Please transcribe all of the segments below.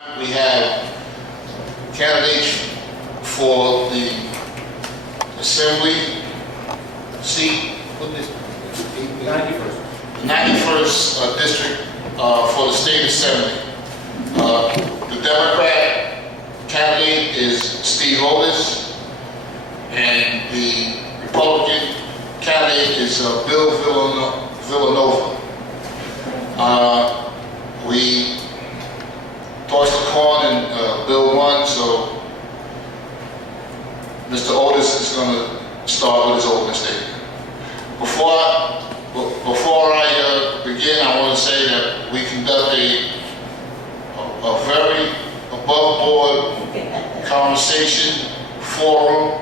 We have candidates for the assembly seat, what is it? 91st. The 91st district for the state assembly. The Democrat candidate is Steve Otis, and the Republican candidate is Bill Villanova. We tossed the coin and Bill won, so Mr. Otis is going to start with his opening statement. Before I begin, I want to say that we conduct a very above-board conversation forum.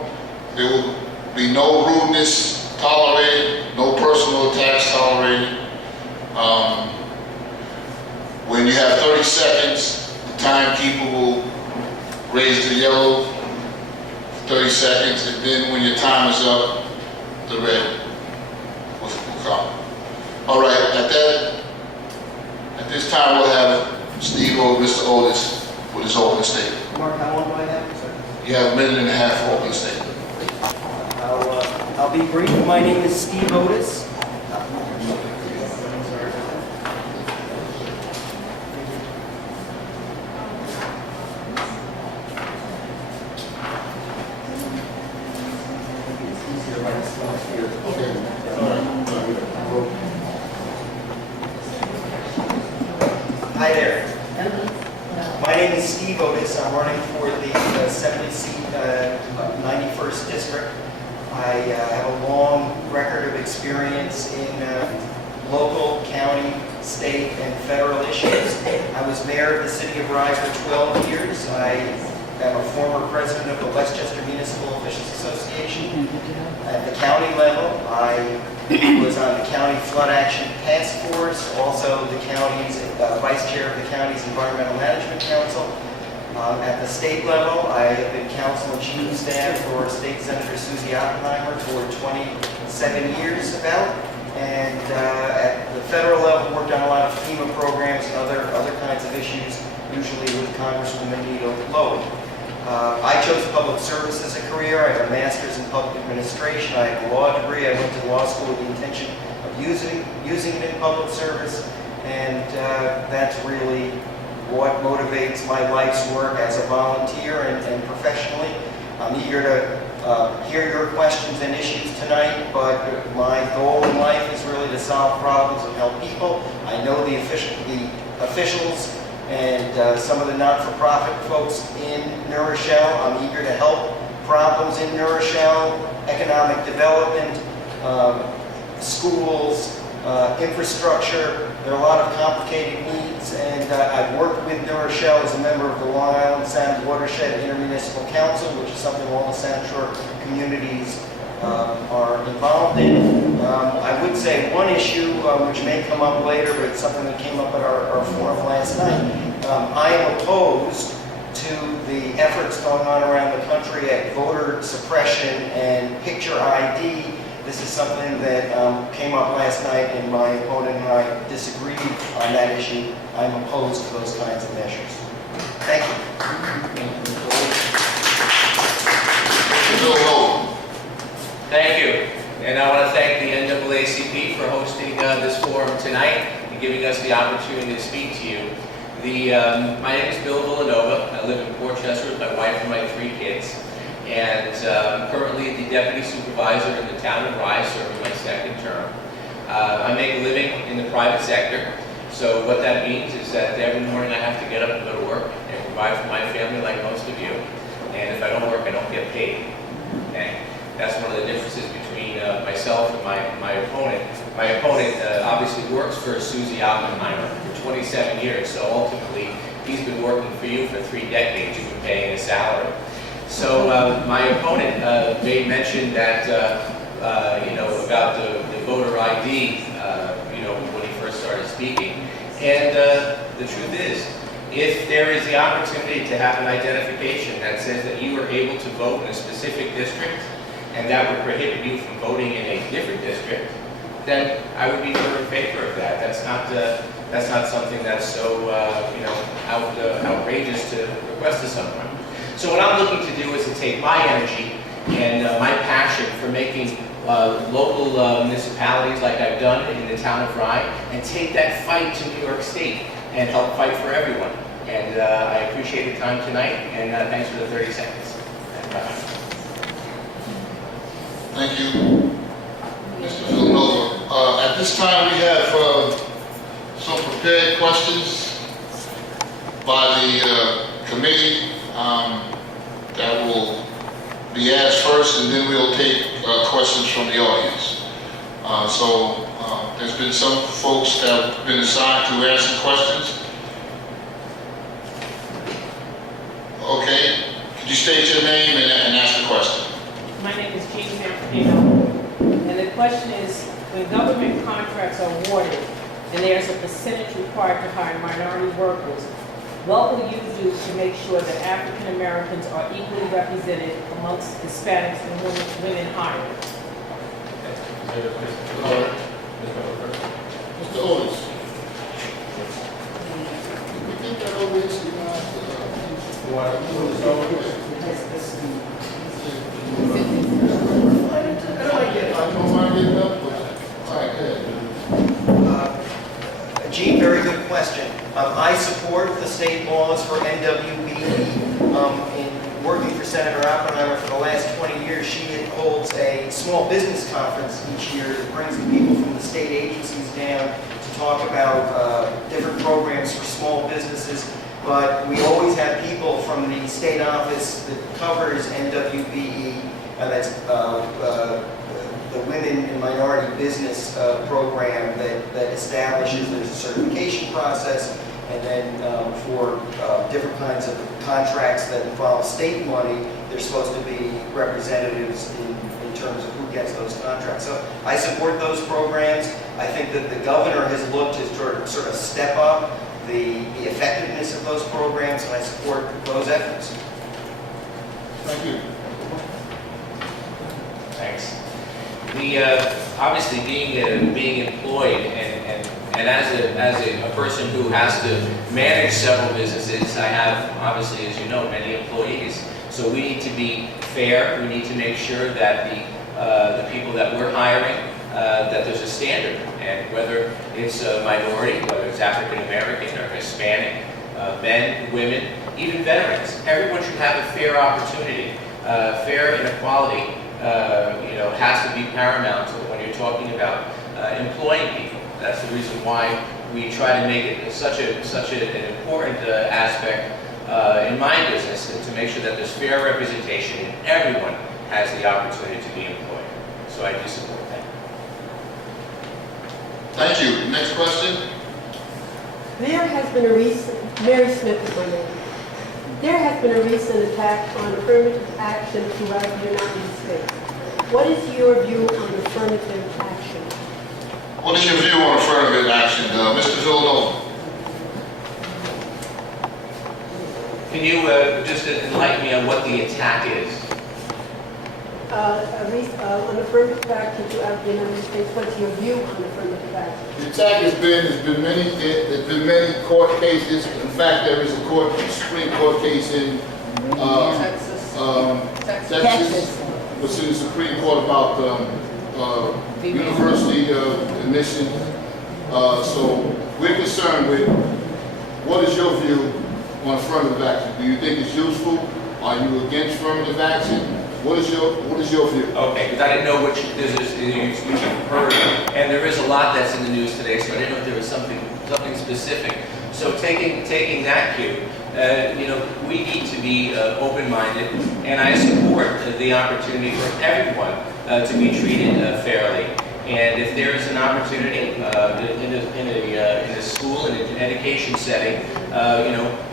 There will be no rudeness tolerated, no personal attacks tolerated. When you have 30 seconds, the timekeeper will raise the yellow for 30 seconds, and then when your time is up, the red will come. All right, at this time we'll have Mr. Otis with his opening statement. Mark, how long do I have, sir? You have a minute and a half for opening statement. I'll be brief. My name is Steve Otis. Hi there. My name is Steve Otis. I'm running for the Assembly seat, 91st District. I have a long record of experience in local, county, state, and federal issues. I was mayor of the city of Rye for 12 years. I am a former president of the Westchester Municipal Officials Association. At the county level, I was on the County Flood Action Task Force, also the county's vice chair of the county's Environmental Management Council. At the state level, I have been council and chief of staff for State Senator Susie Oppenheimer for 27 years about. And at the federal level, worked on a lot of FEMA programs and other kinds of issues, usually with Congresswoman Nita Lowe. I chose public service as a career. I have a master's in public administration. I have a law degree. I went to law school with the intention of using it in public service, and that's really what motivates my life's work as a volunteer and professionally. I'm eager to hear your questions and issues tonight, but my goal in life is really to solve problems and help people. I know the officials and some of the not-for-profit folks in New Rochelle. I'm eager to help problems in New Rochelle, economic development, schools, infrastructure. There are a lot of complicated needs, and I've worked with New Rochelle as a member of the Long Island Sound Watershed Intermunicipal Council, which is something all the Sound Shore communities are involved in. I would say one issue which may come up later, but it's something that came up at our forum last night. I am opposed to the efforts going on around the country at voter suppression and picture ID. This is something that came up last night, and my opponent and I disagreed on that issue. I'm opposed to those kinds of measures. Thank you. Thank you. And I want to thank the NAACP for hosting this forum tonight and giving us the opportunity to speak to you. My name is Bill Villanova. I live in Portchester with my wife and my 3 kids. And I'm currently the deputy supervisor in the town of Rye, serving my 2nd term. I make a living in the private sector. So what that means is that every morning I have to get up and go to work and provide for my family like most of you. And if I don't work, I don't get paid. Okay? That's one of the differences between myself and my opponent. My opponent obviously works for Susie Oppenheimer for 27 years. So ultimately, he's been working for you for 3 decades. You've been paying a salary. So my opponent made mention that, about the voter ID, when he first started speaking. And the truth is, if there is the opportunity to have an identification that says that you were able to vote in a specific district, and that would prohibit you from voting in a different district, then I would be more in favor of that. That's not That's not something that's so, outrageous to request of someone. So what I'm looking to do is to take my energy and my passion for making local municipalities like I've done in the town of Rye, and take that fight to New York State and help fight for everyone. And I appreciate the time tonight, and thanks for the 30 seconds. Thank you, Mr. Villanova. At this time, we have some prepared questions by the committee that will be asked first, and then we'll take questions from the audience. There's been some folks that have been assigned to answer questions. Okay, could you state your name and ask the question? My name is Jean Manfredino, and the question is, when government contracts are awarded and there's a percentage required to hire minority workers, what will you do to make sure that African Americans are equally represented amongst Hispanics and women hired? Mr. Otis. You think that over this is not, I don't mind getting up, but, all right, go ahead. Gene, very good question. I support the state laws for NWBE. In working for Senator Oppenheimer for the last 20 years, she holds a small business conference each year that brings the people from the state agencies down to talk about different programs for small businesses. But we always have people from the state office that covers NWBE, that's the Women and Minority Business program that establishes there's a certification process, and then for different kinds of contracts that involve state money, there's supposed to be representatives in terms of who gets those contracts. So I support those programs. I think that the governor has looked to sort of step up the effectiveness of those programs, and I support those efforts. Thank you. Thanks. Obviously being employed and as a person who has to manage several businesses, I have, obviously, as you know, many employees. So we need to be fair. We need to make sure that the people that we're hiring, that there's a standard, and whether it's a minority, whether it's African American or Hispanic, men, women, even veterans, everyone should have a fair opportunity. Fair and equality, has to be paramount when you're talking about employing people. That's the reason why we try to make it such an important aspect in my business, to make sure that there's fair representation and everyone has the opportunity to be employed. So I do support that. Thank you. Next question. There has been a recent, Mary Smith is my name. There has been a recent attack on affirmative action throughout the United States. What is your view on affirmative action? What is your view on affirmative action, Mr. Villanova? Can you just enlighten me on what the attack is? On affirmative action throughout the United States, what's your view on affirmative action? The attack there's been many court cases. In fact, there is a Supreme Court case in Texas, which is the Supreme Court about university admission. So we're concerned with what is your view on affirmative action? Do you think it's useful? Are you against affirmative action? What is your view? Okay, because I didn't know which you've heard, and there is a lot that's in the news today, so I didn't know if there was something specific. So taking that cue, we need to be open-minded, and I support the opportunity for everyone to be treated fairly. And if there is an opportunity in a school, in an education setting,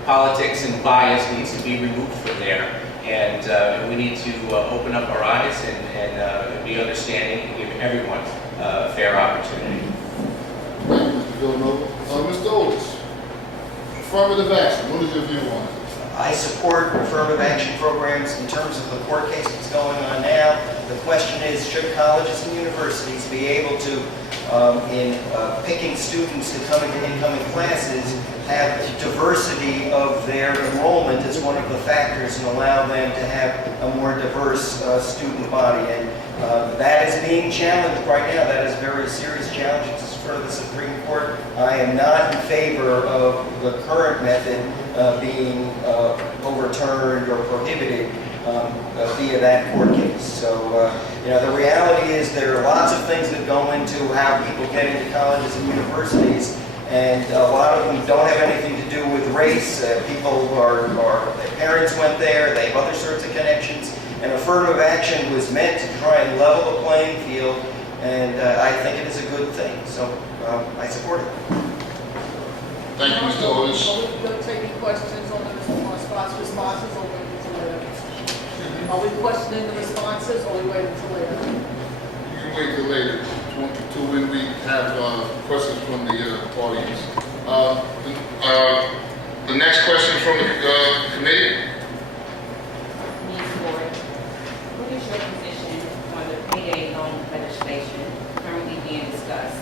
politics and bias needs to be removed from there. And we need to open up our eyes and be understanding and give everyone a fair opportunity. Thank you, Mr. Villanova. Mr. Otis, affirmative action, what is your view on it? I support affirmative action programs in terms of the court case that's going on now. The question is, should colleges and universities be able to in picking students to come into incoming classes, have diversity of their enrollment as one of the factors and allow them to have a more diverse student body. And that is being challenged right now. That is a very serious challenge. It's in front of the Supreme Court. I am not in favor of the current method being overturned or prohibited via that court case. So, the reality is there are lots of things that go into how people get into colleges and universities, and a lot of them don't have anything to do with race. People their parents went there, they have other sorts of connections, and affirmative action was meant to try and level the playing field, and I think it is a good thing. So, I support it. Thank you, Mr. Otis. Are we going to take any questions on the responses, or waiting until later? Are we questioning the responses, or are we waiting until later? You can wait till later, to when we have questions from the audience. The next question from the committee. Ms. Ford, what is your position on the payday loan legislation currently being discussed?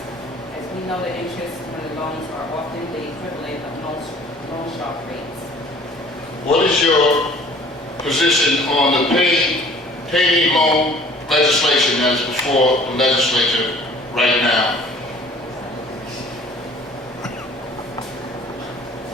As we know, the interest on the loans are often the equivalent of loan shark rates. What is your position on the payday loan legislation that is before the legislature right now?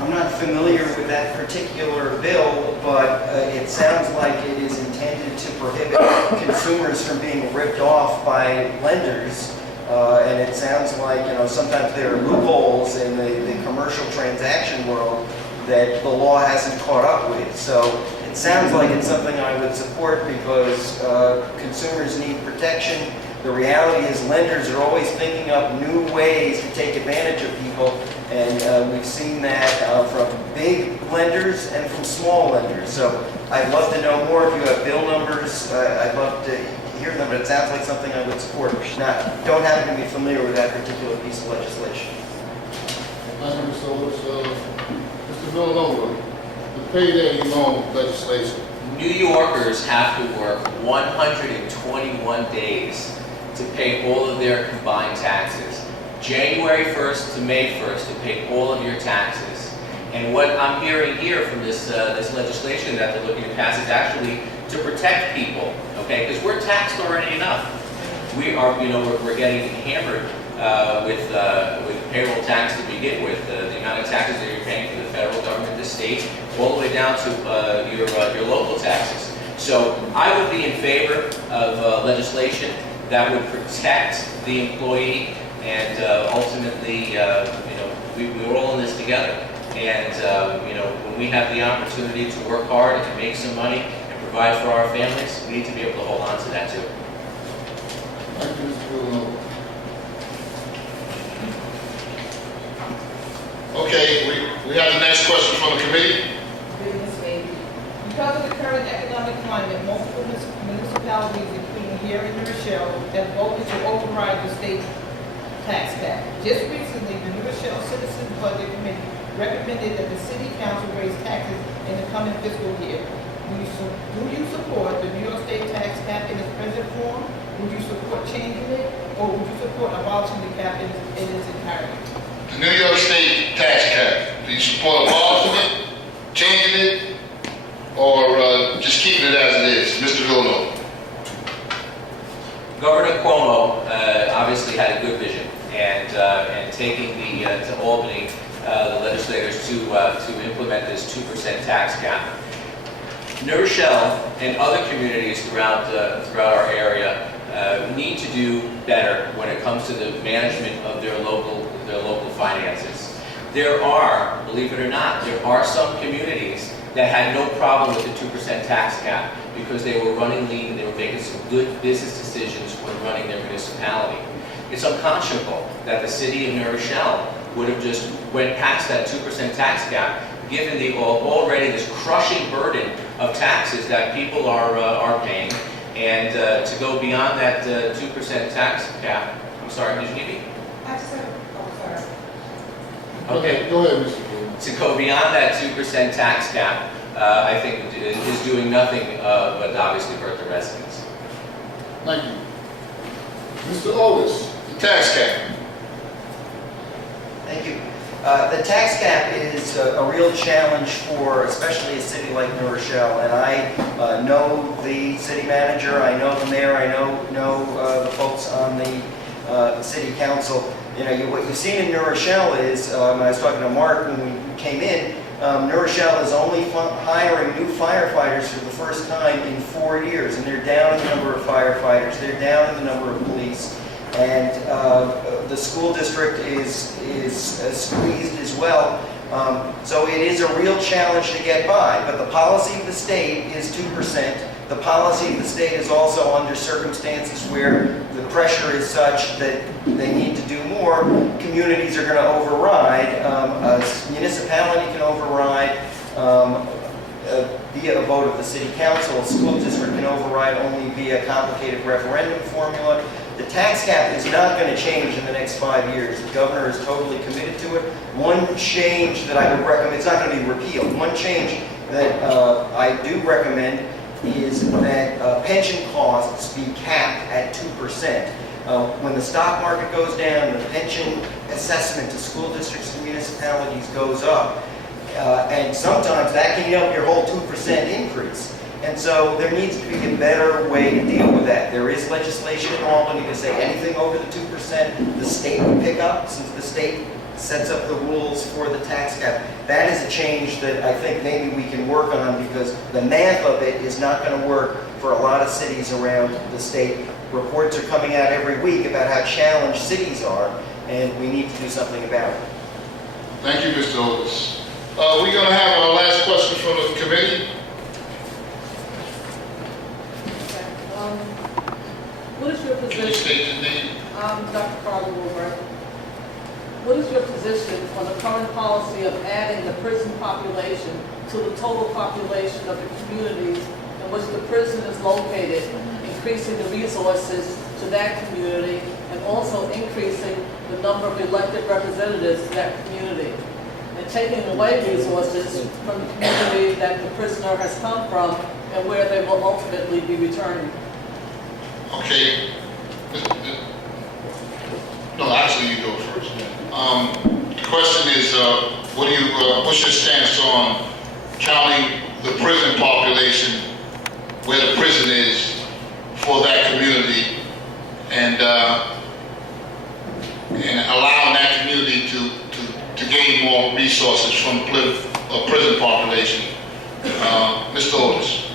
I'm not familiar with that particular bill, but it sounds like it is intended to prohibit consumers from being ripped off by lenders. And it sounds like, sometimes there are loopholes in the commercial transaction world that the law hasn't caught up with. So it sounds like it's something I would support because consumers need protection. The reality is lenders are always thinking up new ways to take advantage of people, and we've seen that from big lenders and from small lenders. So I'd love to know more. If you have bill numbers, I'd love to hear them, but it sounds like something I would support. Don't happen to be familiar with that particular piece of legislation. Thank you, Mr. Otis. Mr. Villanova, the payday loan legislation. New Yorkers have to work 121 days to pay all of their combined taxes. January 1st to May 1st to pay all of your taxes. And what I'm hearing here from this legislation that they're looking to pass is actually to protect people, okay? Because we're taxed already enough. We are, we're getting hammered with payroll tax to begin with, the amount of taxes that you're paying for the federal government, the state, all the way down to your local taxes. So I would be in favor of legislation that would protect the employee, and ultimately, we're all in this together. And when we have the opportunity to work hard and to make some money and provide for our families, we need to be able to hold on to that too. Thank you, Mr. Villanova. Okay, we have the next question from the committee. Because of the current economic climate, multiple municipalities, including here in New Rochelle, have voted to override the state tax cap. Just recently, the New Rochelle Citizens Budget Committee recommended that the city council raise taxes in the coming fiscal year. Do you support the New York State tax cap in its present form? Would you support changing it, or would you support abolishing the cap in its entirety? The New York State tax cap. Do you support abolishing it, changing it, or just keeping it as it is? Mr. Villanova. Governor Cuomo obviously had a good vision, and taking to Albany the legislators to implement this 2% tax cap. New Rochelle and other communities throughout our area need to do better when it comes to the management of their local finances. There are, believe it or not, there are some communities that had no problem with the 2% tax cap because they were running lean and they were making some good business decisions when running their municipality. It's unconscionable that the city of New Rochelle would have just went past that 2% tax cap, given the already this crushing burden of taxes that people are paying, and to go beyond that 2% tax cap. I'm sorry, did you give me? Okay. Go ahead, Mr. Villanova. To go beyond that 2% tax cap, I think is doing nothing but obviously hurt the residents. Thank you. Mr. Otis, the tax cap. The tax cap is a real challenge for especially a city like New Rochelle, and I know the city manager, I know the mayor, I know the folks on the city council. You know, what you've seen in New Rochelle is, I was talking to Mark when we came in, New Rochelle is only hiring new firefighters for the first time in 4 years, and they're down in the number of firefighters, they're down in the number of police, and the school district is squeezed as well. So it is a real challenge to get by, but the policy of the state is 2%. The policy of the state is also under circumstances where the pressure is such that they need to do more. Communities are going to override. A municipality can override via a vote of the city council. A school district can override only via a complicated referendum formula. The tax cap is not going to change in the next 5 years. The governor is totally committed to it. One change that I would recommend, it's not going to be repealed. One change that I do recommend is that pension costs be capped at 2%. When the stock market goes down, the pension assessment to school districts and municipalities goes up. And sometimes that can help your whole 2% increase. And so there needs to be a better way to deal with that. There is legislation in Albany to say anything over the 2%, the state will pick up, since the state sets up the rules for the tax cap. That is a change that I think maybe we can work on, because the math of it is not going to work for a lot of cities around the state. Reports are coming out every week about how challenged cities are, and we need to do something about it. Thank you, Mr. Otis. We're going to have our last question from the committee. What is your Can you position? state your name? Dr. Carla Woolworth. What is your position on the current policy of adding the prison population to the total population of the communities in which the prison is located, increasing the resources to that community, and also increasing the number of elected representatives to that community, and taking away resources from the community that the prisoner has come from and where they will ultimately be returning? Okay. No, actually, you go first. The question is, what's your stance on counting the prison population, where the prison is, for that community, and allowing that community to gain more resources from prison population? Mr. Otis.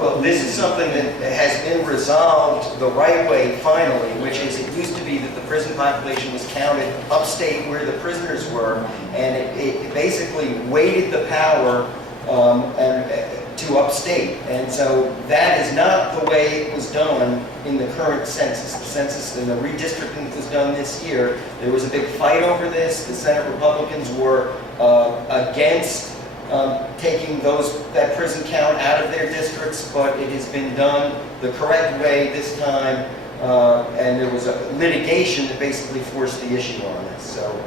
Well, this is something that has been resolved the right way finally, which is it used to be that the prison population was counted upstate where the prisoners were, and it basically weighted the power to upstate. And so that is not the way it was done in the current census. The census and the redistricting that was done this year, there was a big fight over this. The Senate Republicans were against taking that prison count out of their districts, but it has been done the correct way this time, and there was a litigation that basically forced the issue on us. So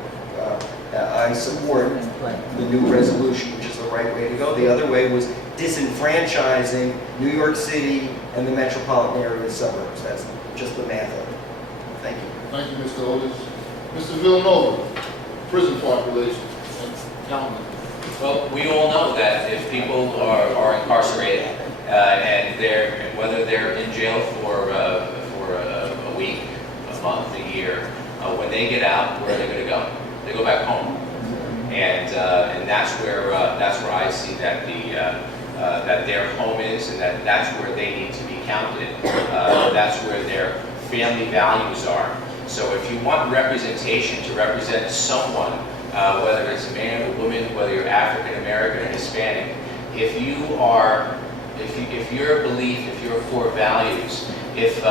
I support the new resolution, which is the right way to go. The other way was disenfranchising New York City and the metropolitan area suburbs. That's just the math of it. Thank you. Thank you, Mr. Otis. Mr. Villanova, prison population and counting. Well, we all know that if people are incarcerated and whether they're in jail for a week, a month, a year, when they get out, where are they going to go? They go back home, and that's where I see that that their home is, and that's where they need to be counted. That's where their family values are. So if you want representation to represent someone, whether it's a man or woman, whether you're African American or Hispanic, if your belief, if your core values, if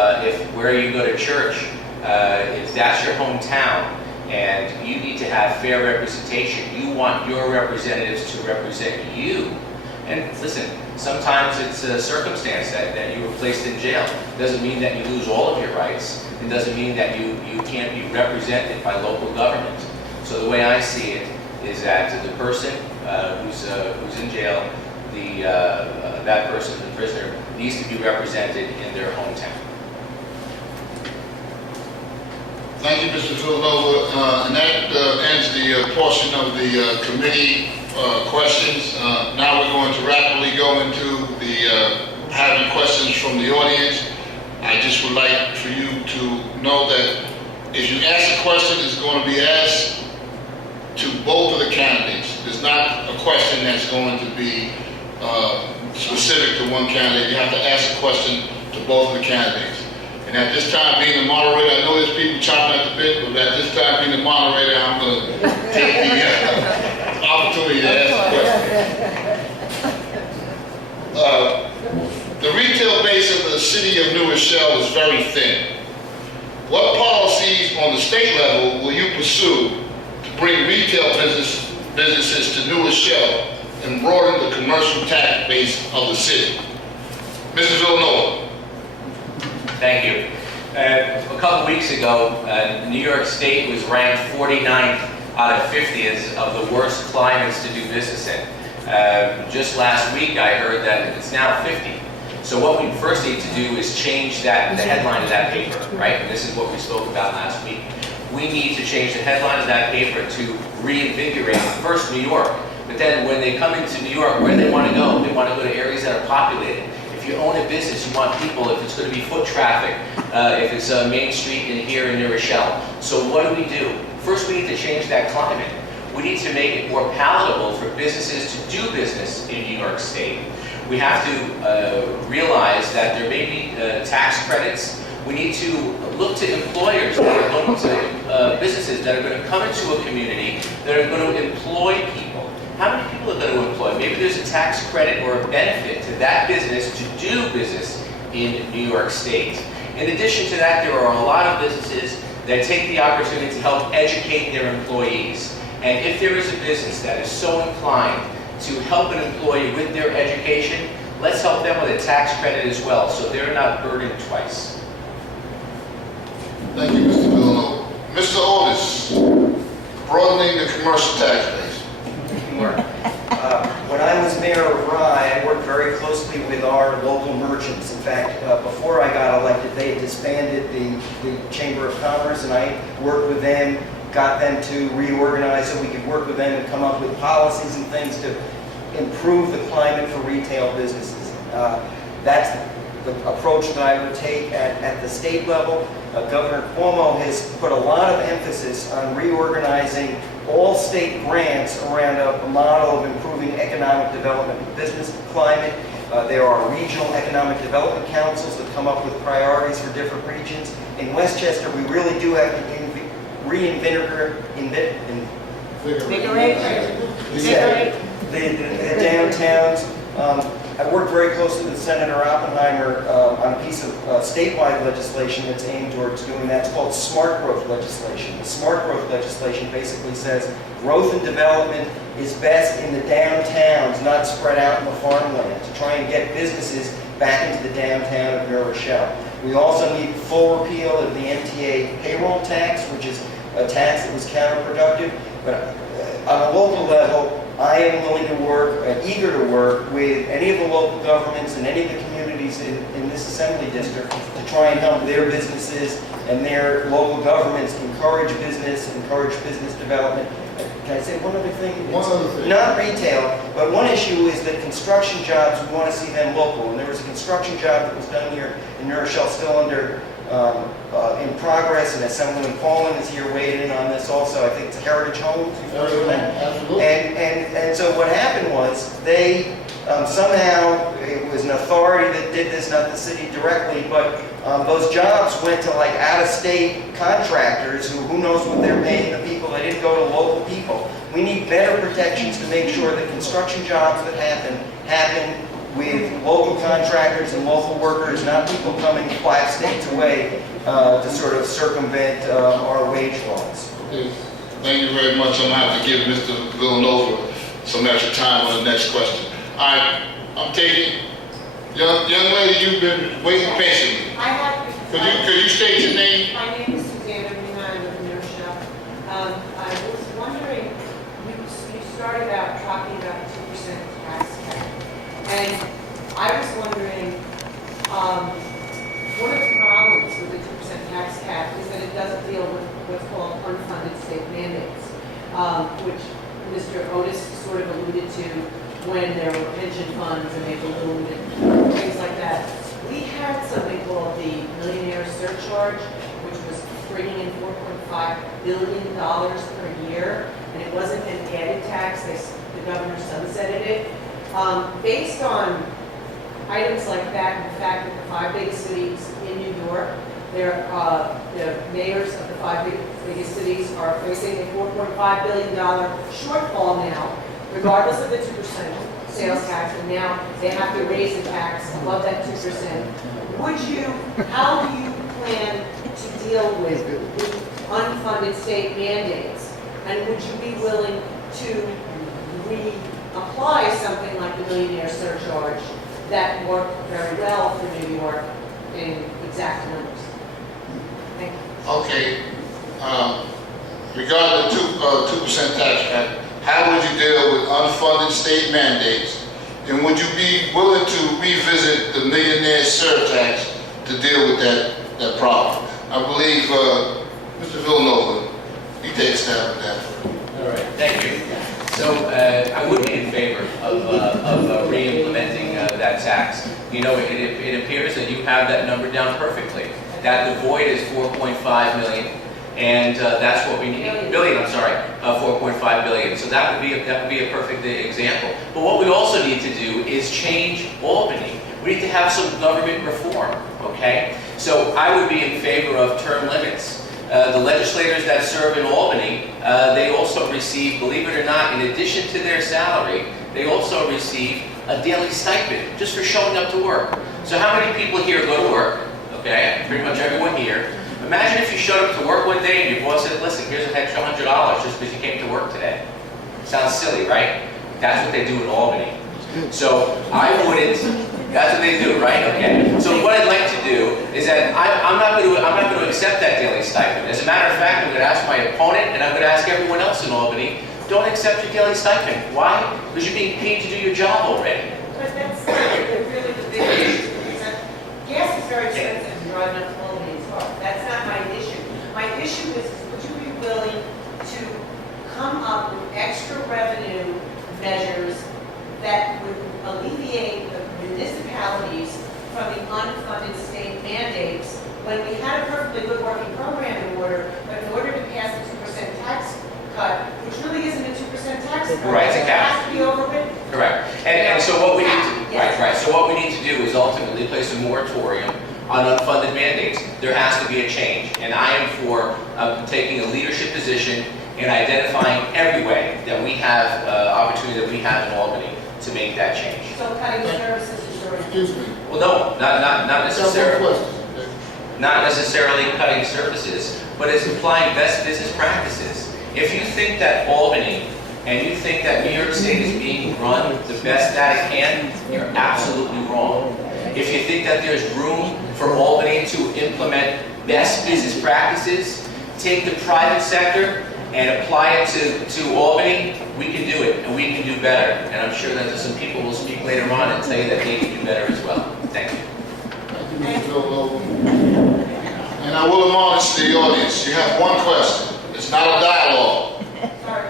where you go to church, if that's your hometown, and you need to have fair representation, you want your representatives to represent you. And listen, sometimes it's a circumstance that you were placed in jail. It doesn't mean that you lose all of your rights. It doesn't mean that you can't be represented by local government. So the way I see it is that the person who's in jail, that person, the prisoner, needs to be represented in their hometown. Thank you, Mr. Villanova. And that ends the portion of the committee questions. Now we're going to rapidly go into the having questions from the audience. I just would like for you to know that if you ask a question, it's going to be asked to both of the candidates. There's not a question that's going to be specific to one candidate. You have to ask a question to both of the candidates. And at this time, being the moderator, I know there's people chomping at the bit, but at this time, being the moderator, I'm going to take the opportunity to ask a question. The retail base of the city of New Rochelle is very thin. What policies on the state level will you pursue to bring retail businesses to New Rochelle and broaden the commercial tax base of the city? Mr. Villanova. Thank you. A couple weeks ago, New York State was ranked 49th out of 50th of the worst climates to do business in. Just last week, I heard that it's now 50. So what we first need to do is change the headline of that paper, right? And this is what we spoke about last week. We need to change the headline of that paper to reinvigorate first New York. But then when they come into New York, where do they want to go? They want to go to areas that are populated. If you own a business, you want people, if it's going to be foot traffic, if it's Main Street here in New Rochelle. So what do? First, we need to change that climate. We need to make it more palatable for businesses to do business in New York State. We have to realize that there may be tax credits. We need to look to employers that are going to businesses that are going to come into a community that are going to employ people. How many people are going to employ? Maybe there's a tax credit or a benefit to that business to do business in New York State. In addition to that, there are a lot of businesses that take the opportunity to help educate their employees. And if there is a business that is so inclined to help an employee with their education, let's help them with a tax credit as well, so they're not burdened twice. Thank you, Mr. Villanova. Mr. Otis, broadening the commercial tax base. When I was mayor of Rye, I worked very closely with our local merchants. In fact, before I got elected, they had disbanded the Chamber of Commerce, and I worked with them, got them to reorganize so we could work with them and come up with policies and things to improve the climate for retail businesses. That's the approach that I would take at the state level. Governor Cuomo has put a lot of emphasis on reorganizing all state grants around a model of improving economic development and business climate. There are regional economic development councils that come up with priorities for different regions. In Westchester, we really do have to reinvigorate the downtowns. I worked very closely with Senator Oppenheimer on a piece of statewide legislation that's aimed towards doing that. It's called smart growth legislation. The smart growth legislation basically says growth and development is best in the downtowns, not spread out in the farmland, to try and get businesses back into the downtown of New Rochelle. We also need full repeal of the MTA payroll tax, which is a tax that was counterproductive. But on a local level, I am willing to work and eager to work with any of the local governments and any of the communities in this assembly district to try and help their businesses and their local governments encourage business development. Can I say one other thing? One other thing. Not retail, but one issue is that construction jobs, we want to see them local. And there was a construction job that was done here in New Rochelle, still under in progress, and Assemblyman Paulin is here weighing in on this also. I think it's Heritage Homes. Absolutely. And so what happened was they somehow, it was an authority that did this, not the city directly, but those jobs went to like out-of-state contractors who knows what they're paying the people. They didn't go to local people. We need better protections to make sure that construction jobs that happen with local contractors and local workers, not people coming 5 states away to sort of circumvent our wage laws. Okay. Thank you very much. I'm going to have to give Mr. Villanova some extra time on the next question. All right, I'm taking, young lady, you've been waiting patiently. I have. Could you state your name? My name is Susanna Rena, I live in New Rochelle. I was wondering, you started out talking about 2% tax cap. And I was wondering, one of the problems with the 2% tax cap is that it doesn't deal with which Mr. Otis sort of alluded to when there were pension funds and they ballooned and things like that. We had something called the millionaire surcharge, which was bringing in $4.5 billion per year, and it wasn't an added tax. The governor sunsetted it. Based on items like that, and the fact that the 5 biggest cities in New York, the mayors of the 5 biggest cities are facing a $4.5 billion shortfall now, regardless of the 2% sales tax, and now they have to raise the tax above that 2%. How do you plan to deal with the unfunded state mandates? And would you be willing to reapply something like the millionaire surcharge that worked very well for New York in exact numbers? Thank you. Okay, regarding the 2% tax cut, how would you deal with unfunded state mandates? And would you be willing to revisit the millionaire surtax to deal with that problem? I believe Mr. Villanova, you take a stab at that. All right, thank you. So I would be in favor of re-implementing that tax. You know, it appears that you have that number down perfectly. That the void is 4.5 million, and that's what we need. Billion, I'm sorry, 4.5 billion. So that would be a perfect example. But what we also need to do is change Albany. We need to have some government reform. Okay, so I would be in favor of term limits. The legislators that serve in Albany, they also receive, believe it or not, in addition to their salary, they also receive a daily stipend just for showing up to work. So how many people here go to work? Okay, pretty much everyone here. Imagine if you showed up to work one day and your boss said, listen, here's an extra $100 just because you came to work today. Sounds silly, right? That's what they do in Albany. So I wouldn't, that's what they do, right? Okay. So what I'd like to do is that I'm not going to accept that daily stipend. As a matter of fact, I'm going to ask my opponent and I'm going to ask everyone else in Albany, don't accept your daily stipend. Why? Because you're being paid to do your job already. But that's really the big issue. Gas is very expensive to drive up to Albany as well. That's not my issue. My issue is would you be willing to come up with extra revenue measures that would alleviate the municipalities from the unfunded state mandates when we had a perfectly good working program in order, but in order to pass the 2% tax cut, which really isn't a 2% tax cut. Right, it's a cap. It has to be overridden. Correct. And so what we need to, Yes. right. So what we need to do is ultimately place a moratorium on unfunded mandates. There has to be a change. And I am for taking a leadership position in identifying every way that we have, opportunity that we have in Albany to make that change. So cutting services is your Excuse me. Well, no, not necessarily. Question. Not necessarily cutting services, but it's applying best business practices. If you think that Albany and you think that New York State is being run the best that it can, you're absolutely wrong. If you think that there's room for Albany to implement best business practices, take the private sector and apply it to Albany, we can do it, and we can do better. And I'm sure that some people will speak later on and tell you that they can do better as well. Thank you. Thank you, Mr. Villanova. And I will admonish the audience, you have one question. It's not a dialogue. Sorry.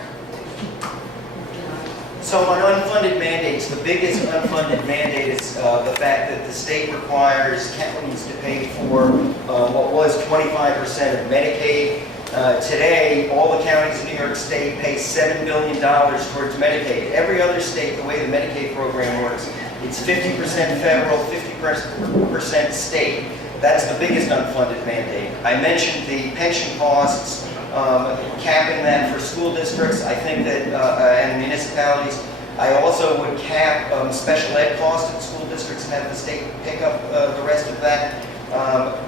So on unfunded mandates, the biggest unfunded mandate is the fact that the state requires counties to pay for what was 25% of Medicaid. Today, all the counties in New York State pay $7 billion towards Medicaid. Every other state, the way the Medicaid program works, it's 50% federal, 50% state. That's the biggest unfunded mandate. I mentioned the pension costs, capping that for school districts, I think that, and municipalities. I also would cap special ed costs in school districts and have the state pick up the rest of that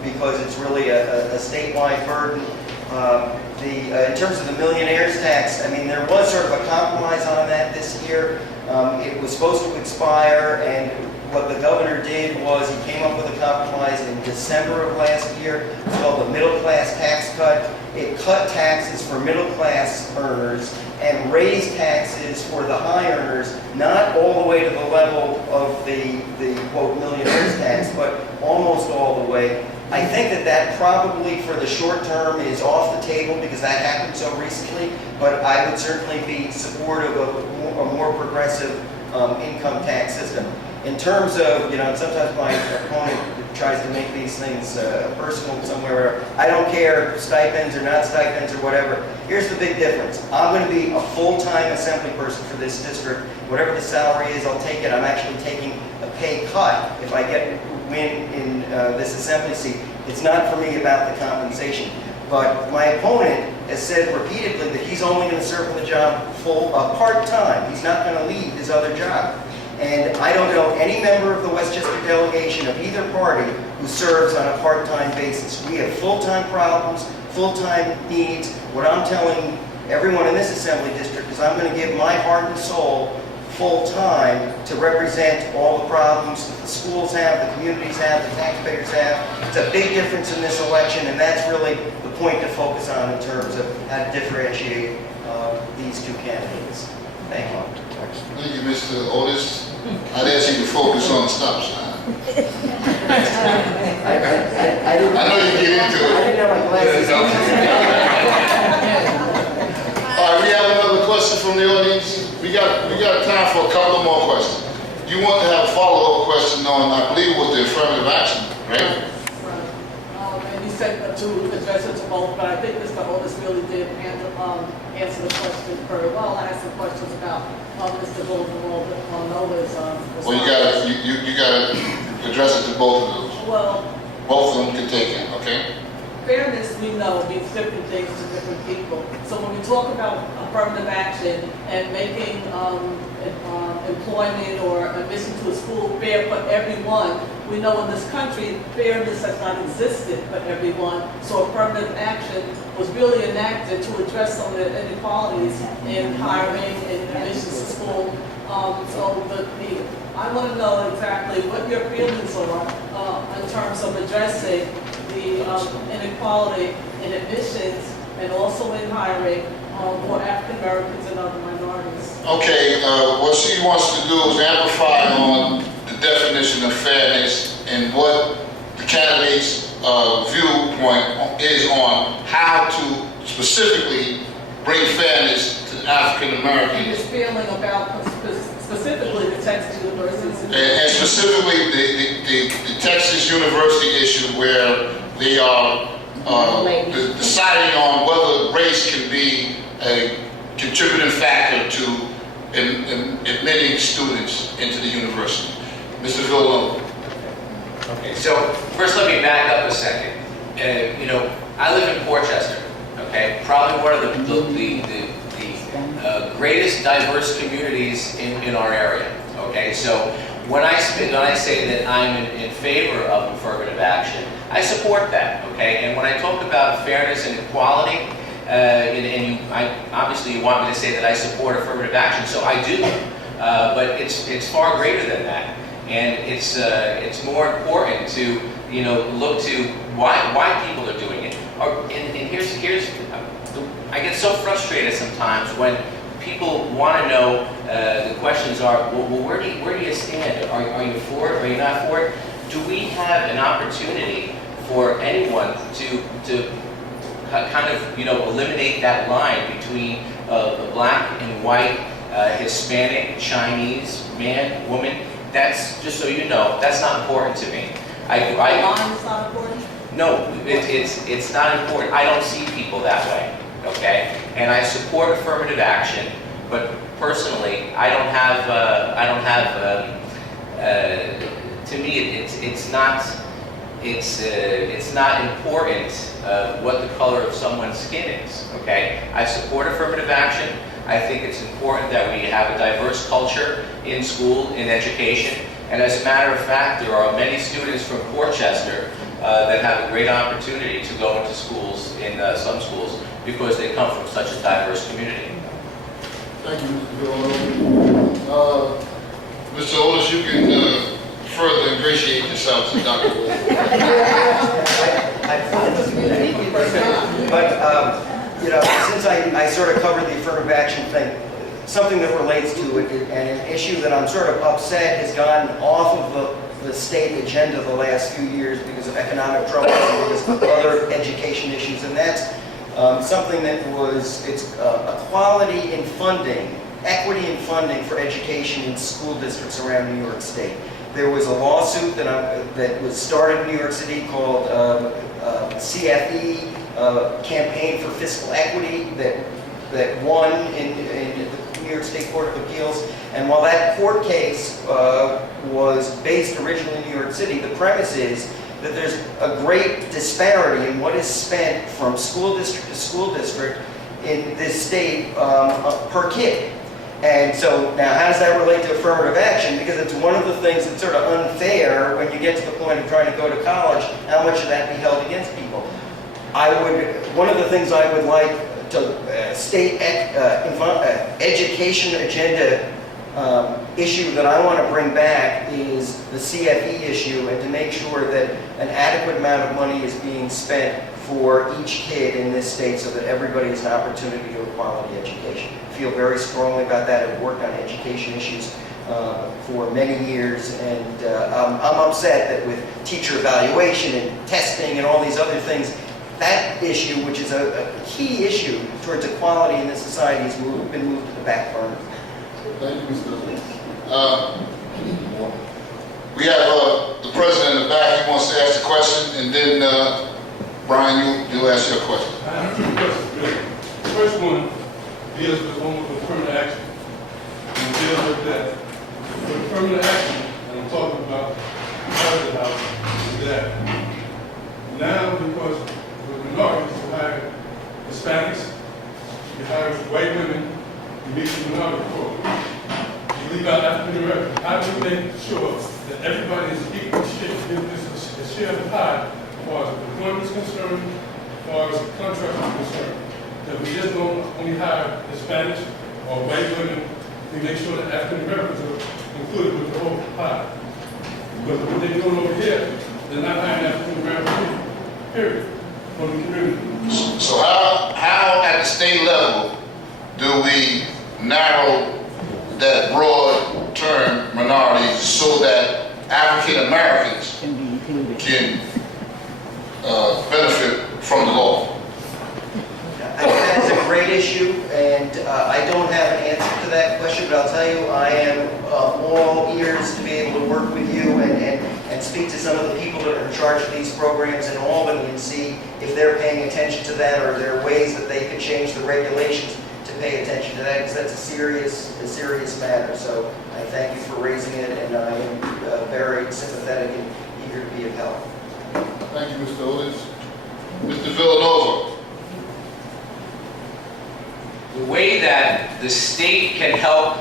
because it's really a statewide burden. In terms of the millionaires tax, I mean, there was sort of a compromise on that this year. It was supposed to expire, and what the governor did was he came up with a compromise in December of last year. It's called the middle class tax cut. It cut taxes for middle class earners and raised taxes for the high earners, not all the way to the level of the quote millionaires tax, but almost all the way. I think that that probably for the short term is off the table because that happened so recently, but I would certainly be supportive of a more progressive income tax system. In terms of, and sometimes my opponent tries to make these things personal somewhere. I don't care stipends or not stipends or whatever. Here's the big difference. I'm going to be a full-time assembly person for this district. Whatever the salary is, I'll take it. I'm actually taking a pay cut if I win in this assembly seat. It's not for me about the compensation. But my opponent has said repeatedly that he's only going to serve the job part-time. He's not going to leave his other job. And I don't know any member of the Westchester delegation of either party who serves on a part-time basis. We have full-time problems, full-time needs. What I'm telling everyone in this assembly district is I'm going to give my heart and soul full-time to represent all the problems that the schools have, the communities have, the taxpayers have. It's a big difference in this election, and that's really the point to focus on in terms of how to differentiate these two candidates. Thank you. Thank you, Mr. Otis. I'd ask you to focus on the stop sign. I know you get into it. I didn't have my glasses on. All right, we have another question from the audience. We got time for a couple of more questions. You want to have a follow-up question on, I believe, with the affirmative action, right? And you said to address it to both, but I think Mr. Otis really did answer the question very well. I had some questions about Mr. Villanova's Well, you gotta address it to both of those. Well, Both of them can take it, okay? fairness, we know, means different things to different people. So when we talk about affirmative action and making employment or admission to a school fair for everyone, we know in this country, fairness has not existed for everyone. So affirmative action was really enacted to address some of the inequalities in hiring and admissions to school. I want to know exactly what your feelings are in terms of addressing the inequality in admissions and also in hiring for African Americans and other minorities. Okay, what she wants to do is amplify on the definition of fairness and what the candidate's viewpoint is on how to specifically bring fairness to African And Americans. his feeling about specifically the Texas universities. And specifically the Texas University issue where they are deciding on whether race can be a contributing factor to admitting students into the university. Mr. Villanova. Okay, so first let me back up a second. I live in Portchester, okay? Probably one of the greatest diverse communities in our area, okay? So when I say that I'm in favor of affirmative action, I support that, okay? And when I talk about fairness and equality, obviously you want me to say that I support affirmative action, so I do. But it's far greater than that, and it's more important to look to why people are doing it. And here's I get so frustrated sometimes when people want to know. The questions are, well, where do you stand? Are you for it? Are you not for it? Do we have an opportunity for anyone to kind of eliminate that line between black and white, Hispanic, Chinese, man, woman? That's, just so you know, that's not important to me. The line is not important? No, it's not important. I don't see people that way, okay? And I support affirmative action, but personally, I don't have. To me, it's not important what the color of someone's skin is, okay? I support affirmative action. I think it's important that we have a diverse culture in school, in education. And as a matter of fact, there are many students from Portchester that have a great opportunity to go into schools, in some schools, because they come from such a diverse community. Thank you, Mr. Villanova. Mr. Otis, you can further ingratiate yourself to Dr. Wood. But, since I sort of covered the affirmative action thing, something that relates to it, and an issue that I'm sort of upset has gotten off of the the state agenda the last few years because of economic troubles and because of other education issues, and that's something that was, it's equality in funding, equity in funding for education in school districts around New York State. There was a lawsuit that was started in New York City called CFE, Campaign for Fiscal Equity, that won in the New York State Court of Appeals. And while that court case was based originally in New York City, the premise is that there's a great disparity in what is spent from school district to school district in this state per kid. And so now how does that relate to affirmative action? Because it's one of the things that's sort of unfair when you get to the point of trying to go to college, how much should that be held against people? One of the things I would like to state education agenda issue that I want to bring back is the CFE issue, and to make sure that an adequate amount of money is being spent for each kid in this state so that everybody has an opportunity to a quality education. I feel very strongly about that. I've worked on education issues for many years, and I'm upset that with teacher evaluation and testing and all these other things, that issue, which is a key issue towards equality in this society, has been moved to the back burner. Thank you, Mr. We have the president in the back. He wants to ask a question, and then Brian, you'll ask your question. I have two questions, really. The first one deals with homeless affirmative action. And deals with that. With affirmative action, and I'm talking about the house, is that now because with minorities, you hire Hispanics, you hire white women, you meet the minority program. You leave out African Americans. How do you make sure that everybody is equal share of the pie as far as employment is concerned, as far as contracts are concerned? That we just don't only hire Hispanics or white women, we make sure that African Americans are included with the whole pie. Because what they're doing over here, they're not hiring African Americans, period, from the community. So how at the state level do we narrow that broad term minorities so that African Americans can benefit from the law? I think that is a great issue, and I don't have an answer to that question, but I'll tell you, I am all ears to be able to work with you and speak to some of the people that are in charge of these programs in Albany and see if they're paying attention to that, or there are ways that they could change the regulations to pay attention to that, because that's a serious matter. So I thank you for raising it, and I am very sympathetic and eager to be of help. Thank you, Mr. Otis. Mr. Villanova. The way that the state can help,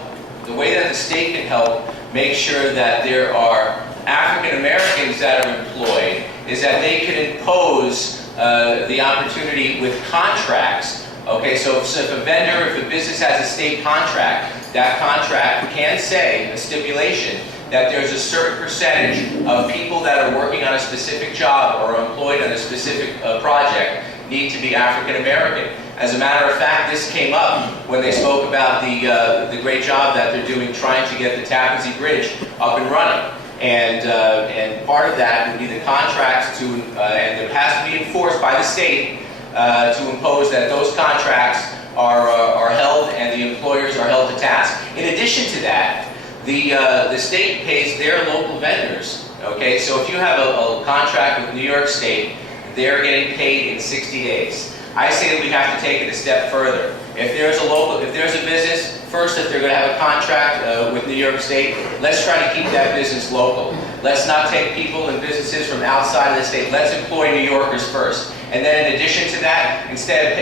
make sure that there are African Americans that are employed is that they can impose the opportunity with contracts. Okay, so if a vendor, if a business has a state contract, that contract can say, a stipulation, that there's a certain percentage of people that are working on a specific job or employed on a specific project need to be African American. As a matter of fact, this came up when they spoke about the great job that they're doing trying to get the Tappan Zee Bridge up and running. And part of that would be the contracts to, and it has to be enforced by the state to impose that those contracts are held and the employers are held to task. In addition to that, the state pays their local vendors. Okay, so if you have a contract with New York State, they're getting paid in 60 days. I say that we have to take it a step further. If there's a business, first, if they're going to have a contract with New York State, let's try to keep that business local. Let's not take people and businesses from outside of the state. Let's employ New Yorkers first. And then in addition to that, instead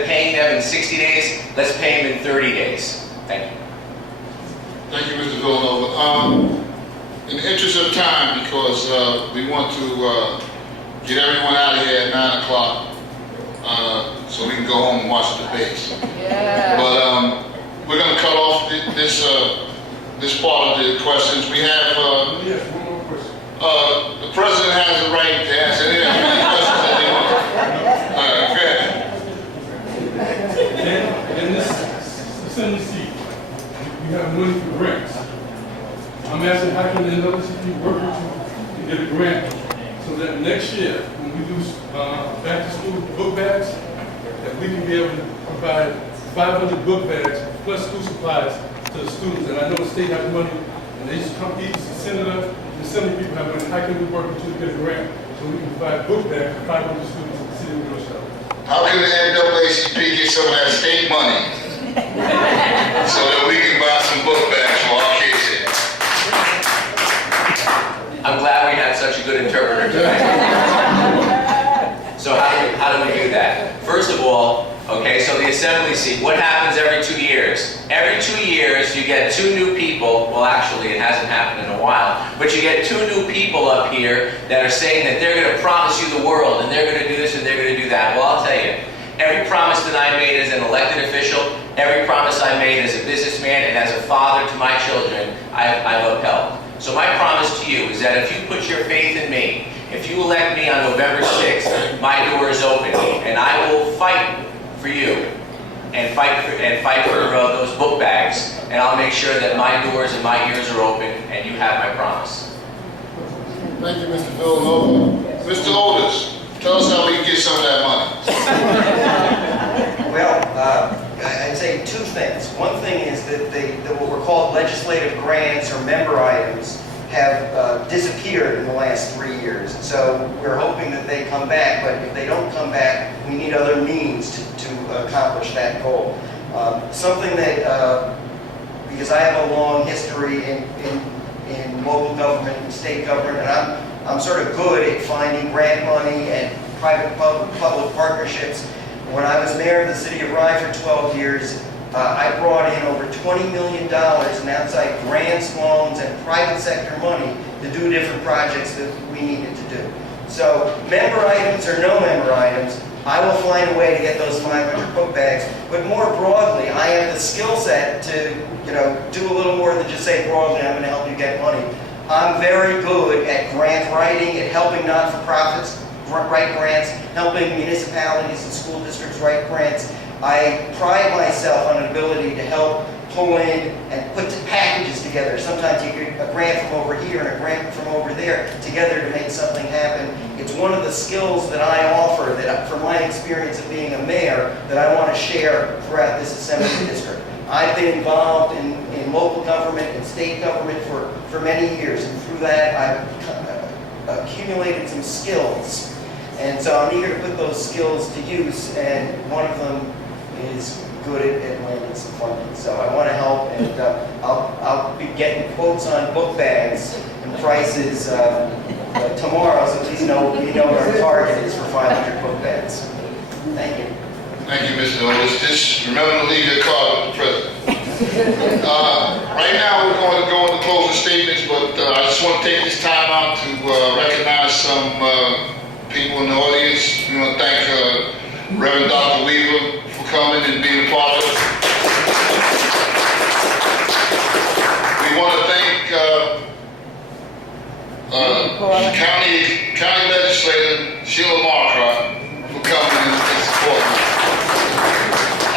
of paying them in 60 days, let's pay them in 30 days. Thank you. Thank you, Mr. Villanova. In the interest of time, because we want to get everyone out of here at 9 o'clock, so we can go home and watch the debates. Yeah. But we're going to cut off this part of the questions. We have Yes, one more question. the president has the right to answer any questions that he wants. Go ahead. In this assembly seat, you have money for grants. I'm asking, how can the NAACP work with you get a grant so that next year, when we do back-to-school book bags, that we can be able to provide 500 book bags plus school supplies to the students. And I know the state has money, and they used to come to the senator, and so many people have money. How can we work with you to get a grant so we can provide book bags for 500 students in the city of Villanova? How can the NAACP get some of that state money so that we can buy some book bags for our kids here? I'm glad we had such a good interpreter tonight. So how do we do that? First of all, okay, so the assembly seat, what happens every 2 years? Every 2 years, you get 2 new people, well actually it hasn't happened in a while, but you get 2 new people up here that are saying that they're going to promise you the world, and they're going to do this and they're going to do that. Well, I'll tell you, every promise that I made as an elected official, every promise I made as a businessman and as a father to my children, I've upheld. So my promise to you is that if you put your faith in me, if you elect me on November 6th, my door is open, and I will fight for you and fight for those book bags, and I'll make sure that my doors and my ears are open, and you have my promise. Thank you, Mr. Villanova. Mr. Otis, tell us how we can get some of that money. Well, I'd say 2 things. One thing is that what were called legislative grants or member items have disappeared in the last 3 years. So we're hoping that they come back, but if they don't come back, we need other means to accomplish that goal. Something that, because I have a long history in local government and state government, and I'm sort of good at finding grant money and private-public partnerships. When I was mayor of the city of Rye for 12 years, I brought in over $20 million in outside grants, loans, and private sector money to do different projects that we needed to do. So member items or no member items, I will find a way to get those 500 book bags. But more broadly, I have the skill set to, do a little more than just say broadly, I'm going to help you get money. I'm very good at grant writing, at helping not-for-profits write grants, helping municipalities and school districts write grants. I pride myself on an ability to help pull in and put packages together. Sometimes you get a grant from over here and a grant from over there together to make something happen. It's one of the skills that I offer that, from my experience of being a mayor, that I want to share throughout this assembly district. I've been involved in local government and state government for many years, and through that I've accumulated some skills. And so I'm eager to put those skills to use, and one of them is good at landing some funding. So I want to help, and I'll be getting quotes on book bags and prices tomorrow, so please know what our target is for 500 book bags. Thank you. Thank you, Mr. Otis. Just remember to leave your card with the president. Right now, we're going to go into closing statements, but I just want to take this time out to recognize some people in the audience. We want to thank Reverend Dr. Weaver for coming and being a part of it. We want to thank County Legislator Sheila Marcroft for coming and supporting us.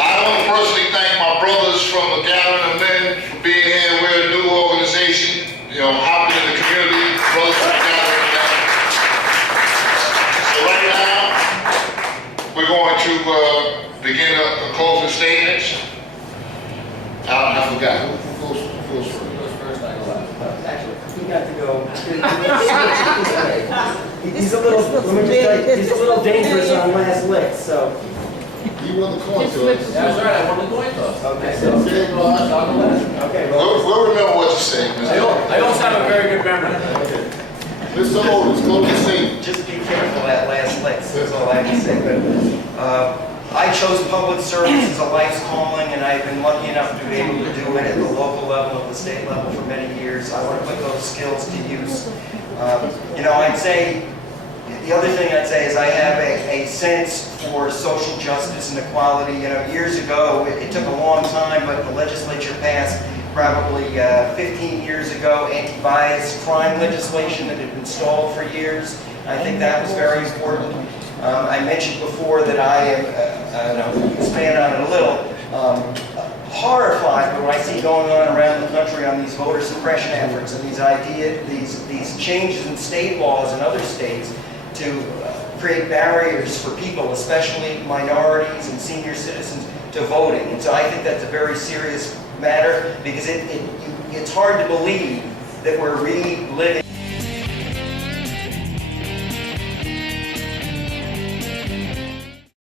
I want to personally thank my brothers from the Gathering of Men for being here. We're a new organization, hopping in the community, brothers from the Gathering of Men. So right now, we're going to begin a closing statements. I forgot. Who goes first? Actually, he got to go. He's a little, let me just tell you, he's a little dangerous on last lick, so. You won the coin toss. That's right, I won the coin toss. Okay, so. Okay, We'll remember what you say, Mr. I also have a very good memory. Mr. Otis, closing statement. Just be careful that last lick, that's all I can say. But I chose public service as a life's calling, and I've been lucky enough to be able to do it at the local level, at the state level for many years. I want to put those skills to use. I'd say, the other thing I'd say is I have a sense for social justice and equality. Years ago, it took a long time, but the legislature passed probably 15 years ago anti-bias crime legislation that had been stalled for years. I think that was very important. I mentioned before that I am, expand on it a little, horrified by what I see going on around the country on these voter suppression efforts and these changes in state laws in other states to create barriers for people, especially minorities and senior citizens, to voting. And so I think that's a very serious matter, because it's hard to believe that we're reliving